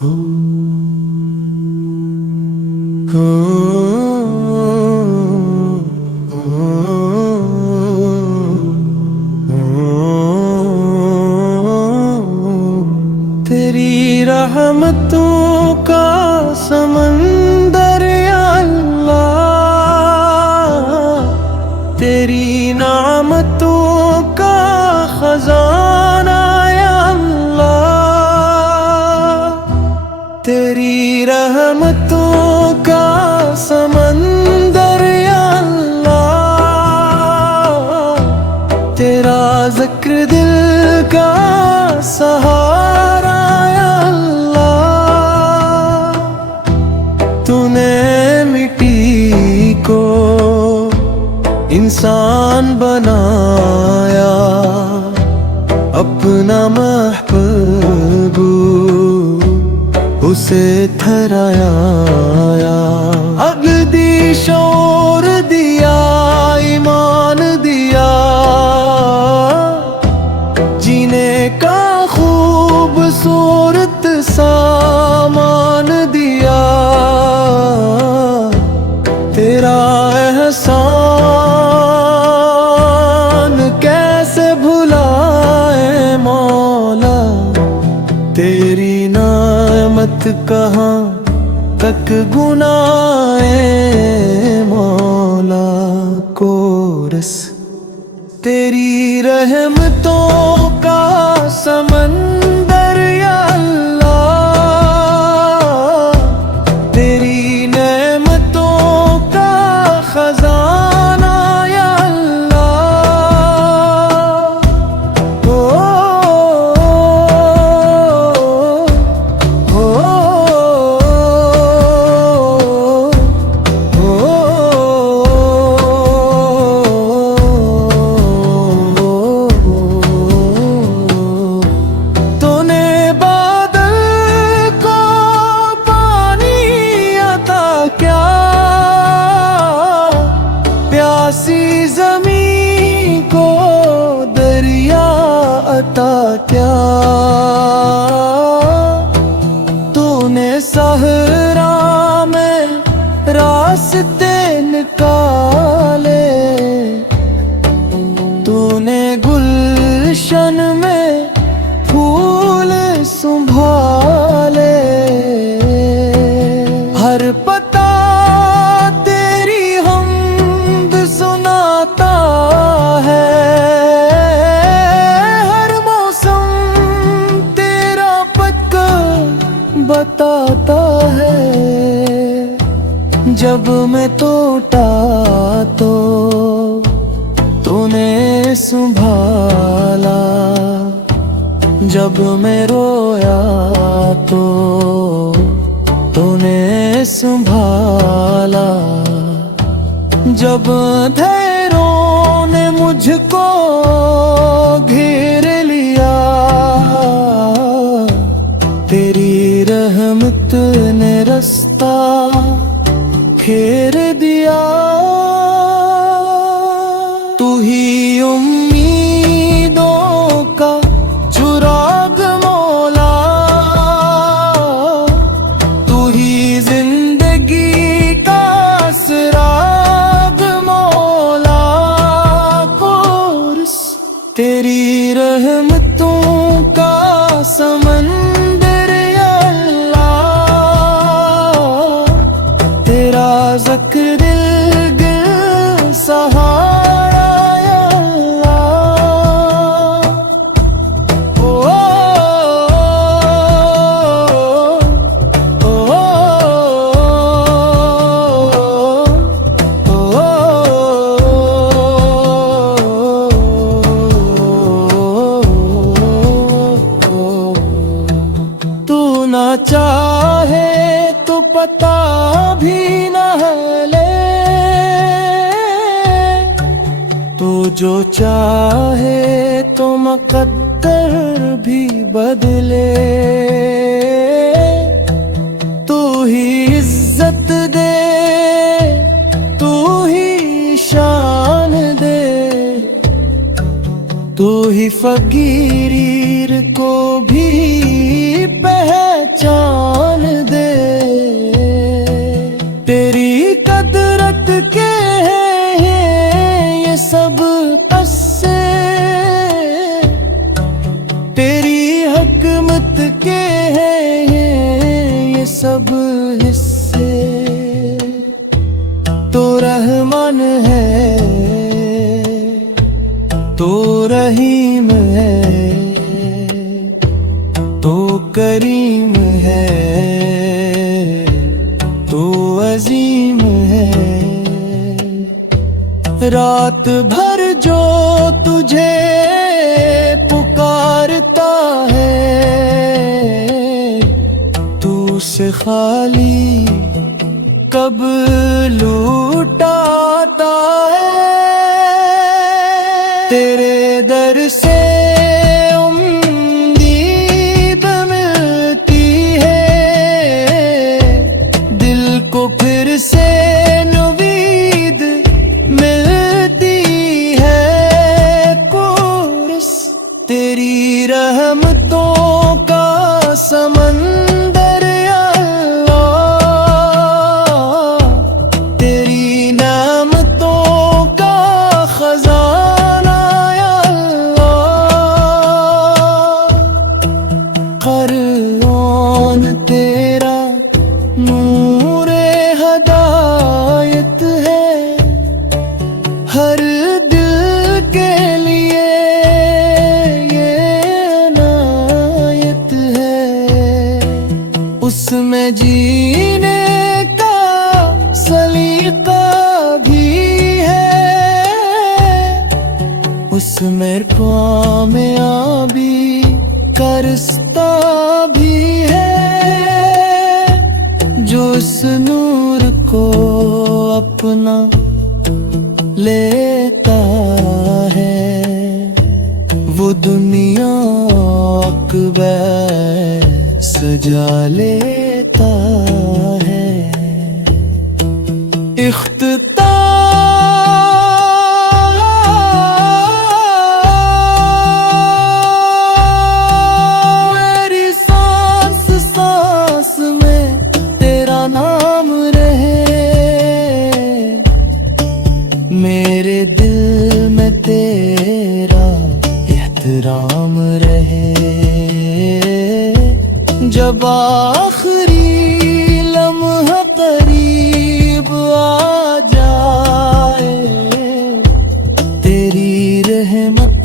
हो हो तेरी रहमतों का समंदर या अल्लाह, तेरी नामतों का खजाना या अल्लाह, तेरी रहमतों का समंदर या अल्लाह, तेरा जिक्र दिल का सहारा या अल्लाह। तूने मिट्टी को इंसान बनाया, अपना महबूब उसे ठहराया, अगदी शौर दिया, ईमान दिया, जीने का खूबसूरत सामान दिया। तेरा एहसान कैसे भुलाए मौला, तेरी नामत कहाँ तक गुनाए मौला। कोरस तेरी रहमतों का समंदर या अल्लाह, तेरी नेमतों का खजाना या अल्लाह। ओ ओ प्यासी ज़मीं को दरिया अता क्या, तूने सहरा में रास्ते निकाले, तूने गुलशन में फूल संभाले। हर पता तेरी हमद सुनाता है, हर मौसम तेरा पत्थर बताता है। जब मैं टूटा तो तूने संभाला, जब मैं रोया तो तूने संभाला, जब अंधेरों ने मुझको घेर लिया, तेरी रहमत ने रास्ता फेर दिया। तू ही उम्मीदों का चुराग मौला, तू ही जिंदगी का सिराग मौला। कोरस तेरी रहमतों का समंदर या अल्लाह, तेरा ज़िक्र दिल सहारा या अल्लाह। ओ ओ तू ना चाहे तो पता भी न ले, तू जो चाहे तो मुक़द्दर भी बदले। तू ही इज्जत दे, तू ही शान दे, तू ही फकीर को भी पहचान सब हिस्से तो रहमान है, तो रहीम है, तो करीम है, तो अजीम है। रात भर जो तुझे पुकारता है, तू से खाली कब लूटाता है। तेरे दर से उम्मीद मिलती है, दिल को फिर से नवीद मिलती है। कोरस तेरी रहमतों का समंदर या अल्लाह, तेरी नेमतों का खजाना या अल्लाह। क़ुरआन तेरा नूरे हदायत है, हर दिल के लिए ये इनायत है। उसमें जीने का सलीका भी है, उसमें कामयाबी का रिश्ता भी है। जो उस नूर को अपना लेता है, वो दुनिया अकबर सजा लेता है। मेरी सांस सांस में तेरा नाम रहे, मेरे दिल में तेरा एहतराम रहे। जब आखिरी लम्हा करीब आ जाए, तेरी रहमत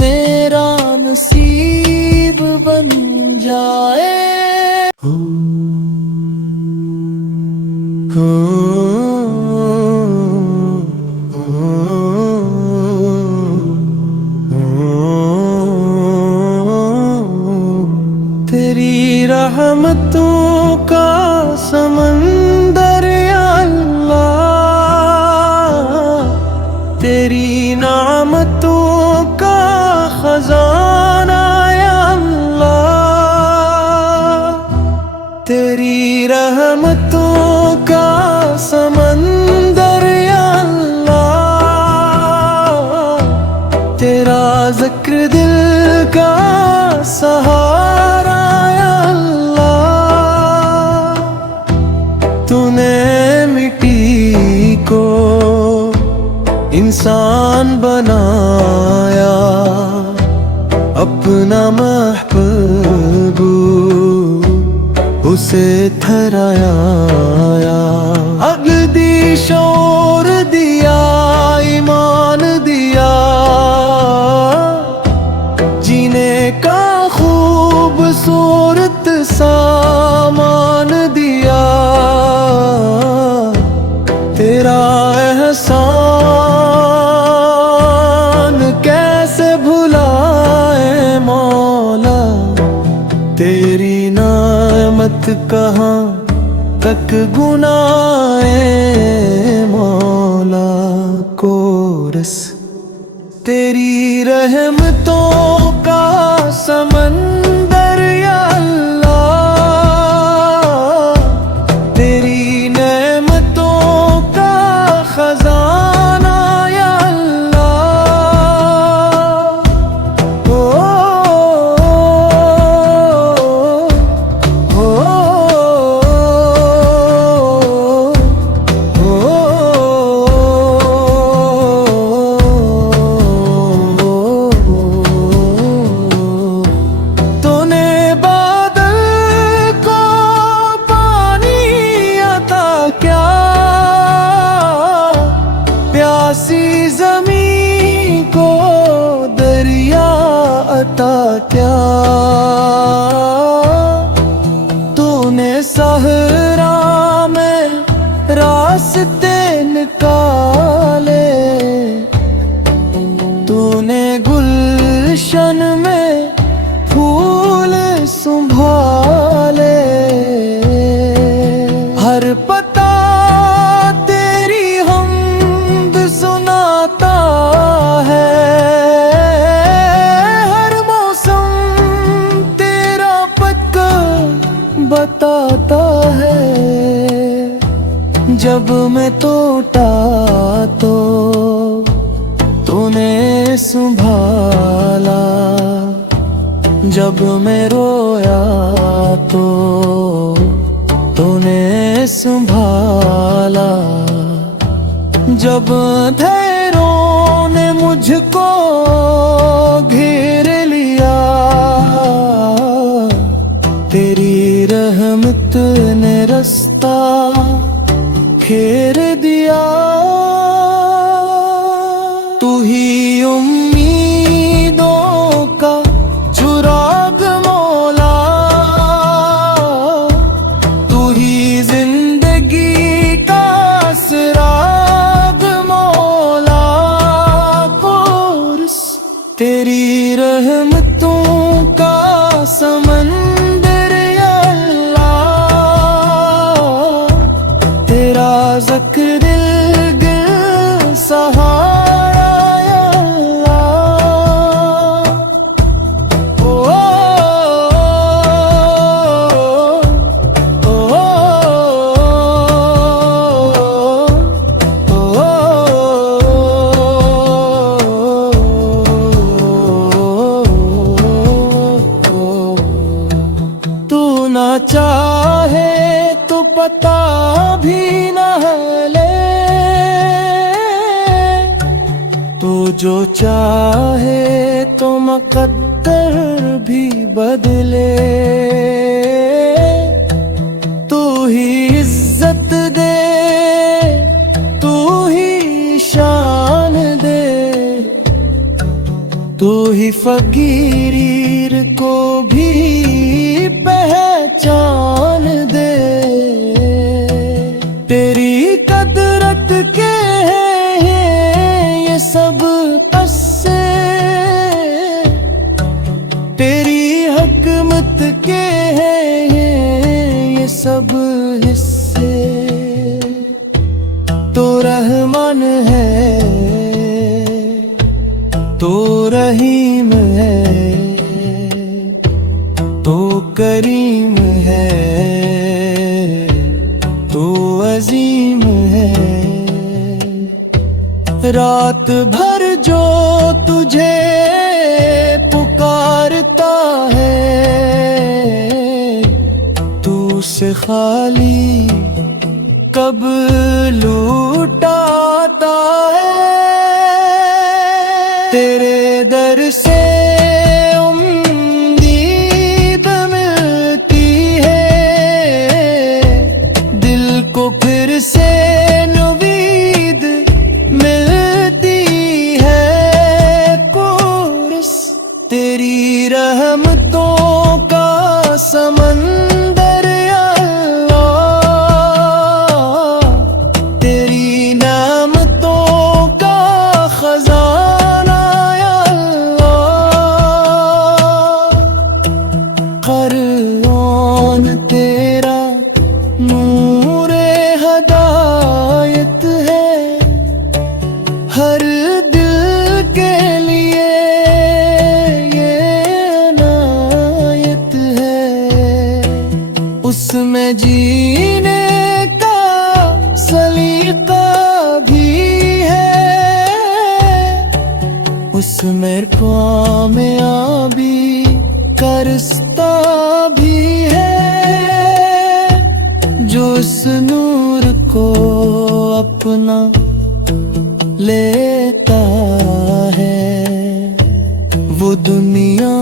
मेरा नसीब बन जाए। तेरी रहमतों का समंदर या अल्लाह, तेरी नामतों का खजाना या अल्लाह। तेरी रहमतों का समंदर या अल्लाह, तेरा जिक्र दिल का सहारा या अल्लाह। तूने मिट्टी को इंसान बनाया, अपना महबूब उसे ठहराया। अगदी शौर दिया, ईमान दिया, जीने का खूबसूरत सामान दिया। तेरा एहसान कैसे भुलाए मौला, तेरी नामत कहाँ तक गुनाए मौला। कोरस तेरी रहमतों का समंदर या अल्लाह, तेरी नेमतों का खजाना या अल्लाह। ओ, ओ, ओ, ओ, ओ, क्या तूने सहरा में रास्ते निकाले, तूने गुलशन में फूल संभाले। हर पता तेरी हमद सुनाता है, हर मौसम तेरा पत्थर बताता है। जब मैं टूटा तो तूने संभाला, जब मैं रोया तो तूने संभाला। जब अंधेरों ने मुझको घेर लिया, तेरी रहमत ने रास्ता घेर दिया। तू ही उम्मीदों का चुराग मौला, तू ही जिंदगी का सिराग मौला। कोर्स तेरी रहमतों का समंदर या अल्लाह, तेरा ज़िक्र दिल गिर सहारा या अल्लाह। ओ ओ तू ना चाहे तो पता भी न ले, तू जो चाहे तो मुक़द्दर भी बदले। तू ही इज्जत दे, तू ही शान दे, तू ही फकीर को भी पहचान दे। तेरी कदरत के हैं ये सब किस्से, तेरी हकमत के हैं ये सब हिस्से। तो रहमान है, तो रहीम है, तो करीम है, तो अजीम है। रात भर जो तुझे पुकारता है, तू से खाली कब लूटाता है। तेरे दर से उम्मीद मिलती है, दिल को फिर से उम्मीद मिलती है। कोर्स तेरी रहमतों का समंदर या अल्लाह, तेरी नेमतों का खजाना या अल्लाह। क़ुरआन तेरा नूरे हदायत है, हर दिल के लिए ये इनायत है। उसमें जीने का सलीका भी है, उसमें कामयाबी का रास्ता भी है। जो उस नूर को अपना लेता है, वो दुनिया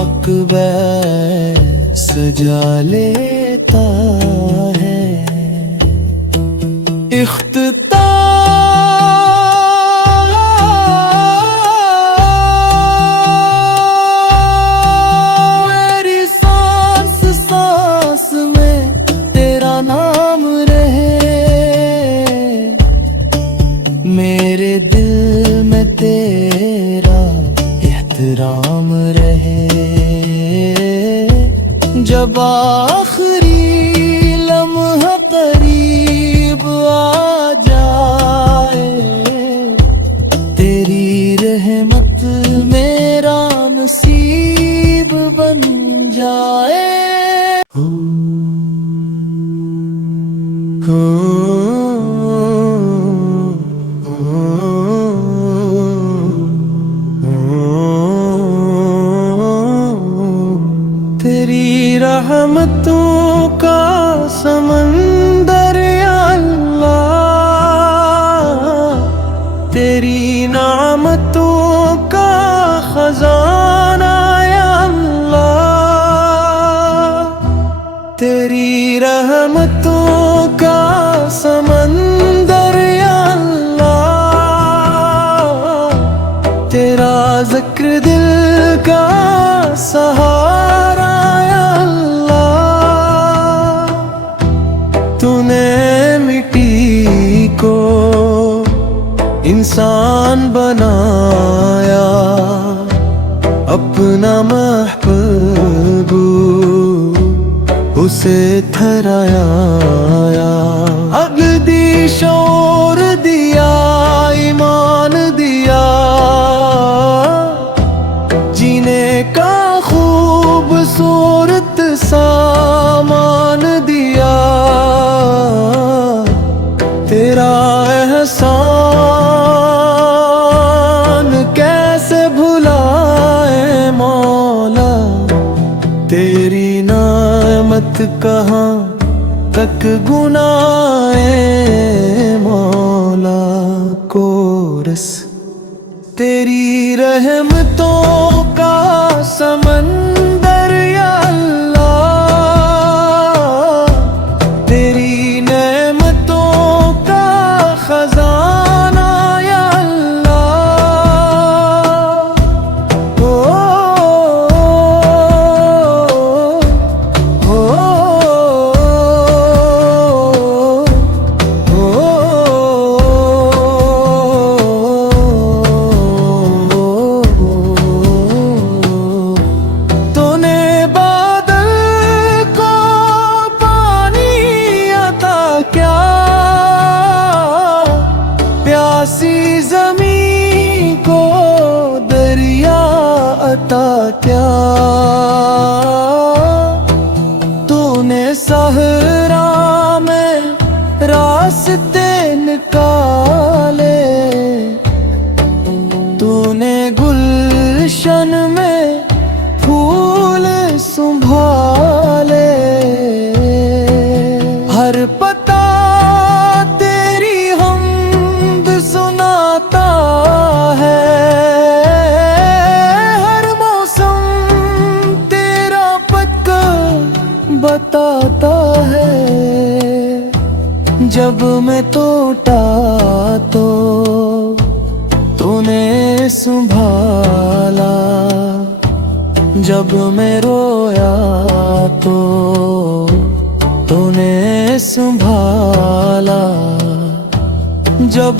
अकबर सजा लेता है। इख्तिताम हो, तेरी रहमतों का समंदर या अल्लाह, तेरी नामतों का खजाना या अल्लाह, तेरी रहमतों का समंदर या अल्लाह, तेरा जिक्र दिल का सहारा या अल्लाह, तूने मिट्टी को इंसान बनाया, अपना महबूब उसे ठहराया, अगदी शौर दिया, ईमान दिया, जीने का खूबसूरत सामान दिया, तेरा एहसान कैसे भुलाए मौला, तेरी नामत कहाँ तक गुनाए मौला, कोरस तेरी रहमतों का समंदर या अल्लाह, तेरी नेमतों का खजाना या अल्लाह, ओ, ओ, तूने बादल को पानी अता क्या, प्यासी ज़मीं को दरिया अता क्या, तूने सहरा में रास्ते निकाले, तूने गुलशन में फूल संभाले, हर पता तेरी हमद सुनाता है, हर मौसम तेरा पत्थर बताता है, जब मैं टूटा तो तूने संभाला, जब मैं रोया तो तूने संभाला, जब